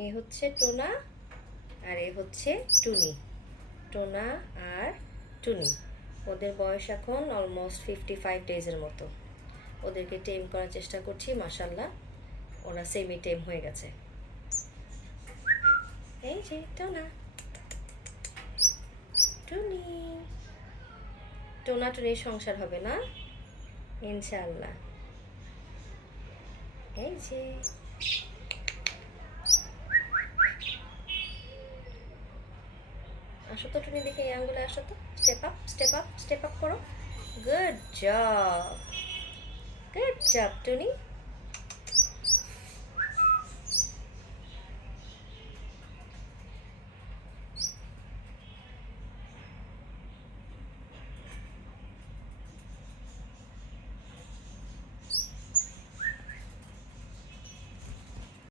এ হচ্ছে টোনা আর এ হচ্ছে টুনি। টোনা আর টুনি, ওদের বয়স এখন অলমোস্ট 55 ডেজের মতো। ওদেরকে টেম করার চেষ্টা করছি, মাশাল্লাহ ওরা সেমি টেম হয়ে গেছে। এই যে টোনা টুনি, টোনা টুনির সংসার হবে না ইনশাআল্লাহ। এই যে আসো তো টুনি, দেখে এই আঙ্গুলে আসো তো, step up step up step up করো। গুড জব, গুড জব টুনি।